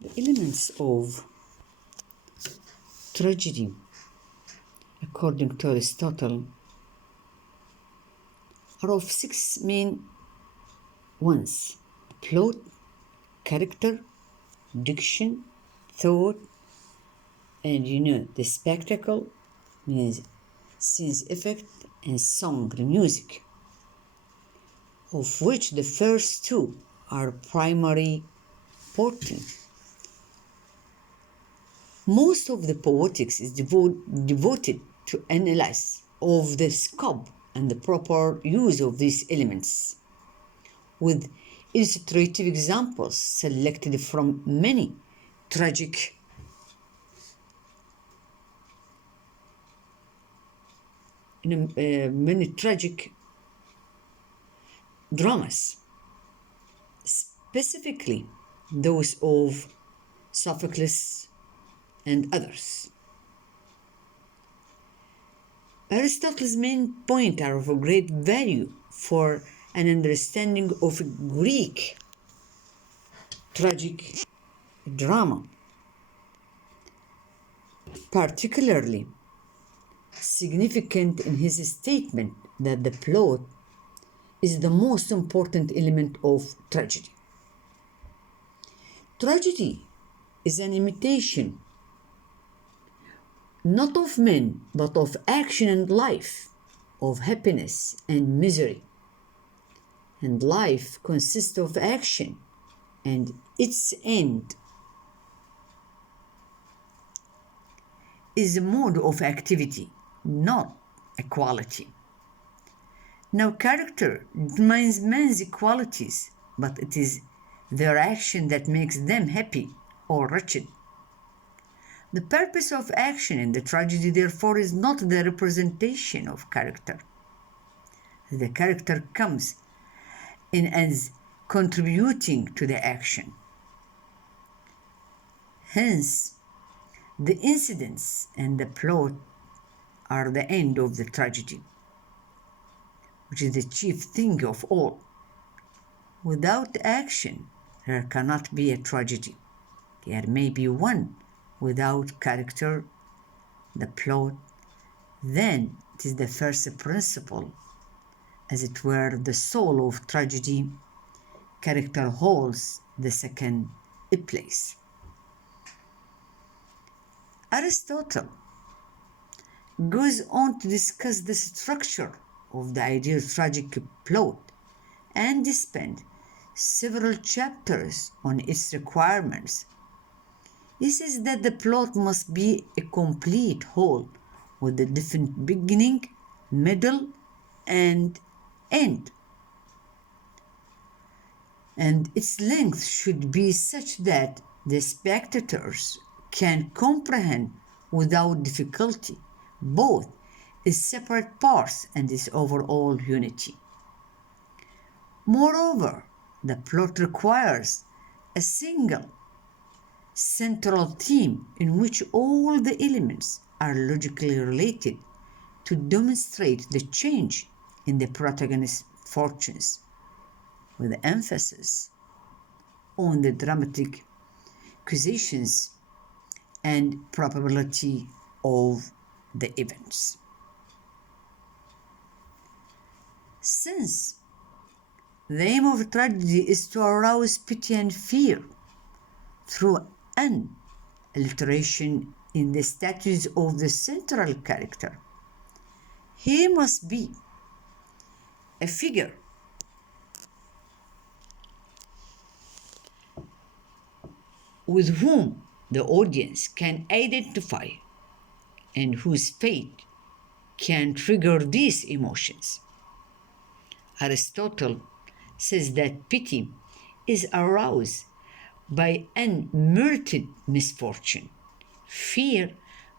The elements of tragedy, according to Aristotle, are of six main ones: plot, character, diction, thought, and the spectacle means scenes, effect, and song, music, of which the first two are primary important. Most of the poetics is devoted to analysis of the scope and the proper use of these elements, with illustrative examples selected from many tragic dramas, specifically those of Sophocles and others. Aristotle's main points are of great value for an understanding of Greek tragic drama, particularly significant in his statement that the plot is the most important element of tragedy. Tragedy is an imitation not of men, but of action and life, of happiness and misery. And life consists of action, and its end is a mode of activity, not a quality. Now, character determines men's qualities, but it is their action that makes them happy or wretched. The purpose of action in the tragedy, therefore, is not the representation of character. The character comes in as contributing to the action. Hence, the incidents and the plot are the end of the tragedy, which is the chief thing of all. Without action, there cannot be a tragedy. There may be one without character, the plot. Then it is the first principle, as it were the soul of tragedy. Character holds the second place. Aristotle goes on to discuss the structure of the ideal tragic plot and spend several chapters on its requirements. He says that the plot must be a complete whole with a definite beginning, middle, and end. And its length should be such that the spectators can comprehend without difficulty both its separate parts and its overall unity. Moreover, the plot requires a single central theme in which all the elements are logically related to demonstrate the change in the protagonist's fortunes, with emphasis on the dramatic causations and probability of the events. Since the aim of tragedy is to arouse pity and fear through an alteration in the status of the central character, he must be a figure with whom the audience can identify and whose fate can trigger these emotions. Aristotle says that pity is aroused by unmerited misfortune, fear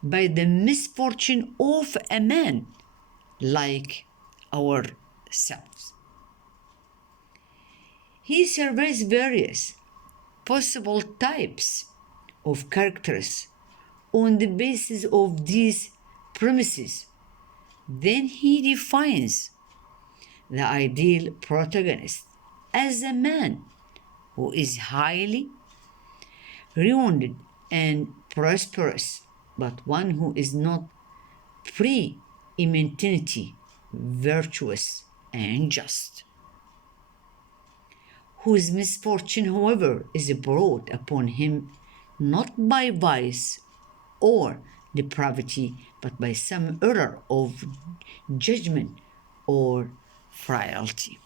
by the misfortune of a man like ourselves. He surveys various possible types of characters on the basis of these premises. Then he defines the ideal protagonist as a man who is highly renowned and prosperous, but one who is not preeminently virtuous and just, whose misfortune, however, is brought upon him not by vice or depravity, but by some error of judgment or frailty.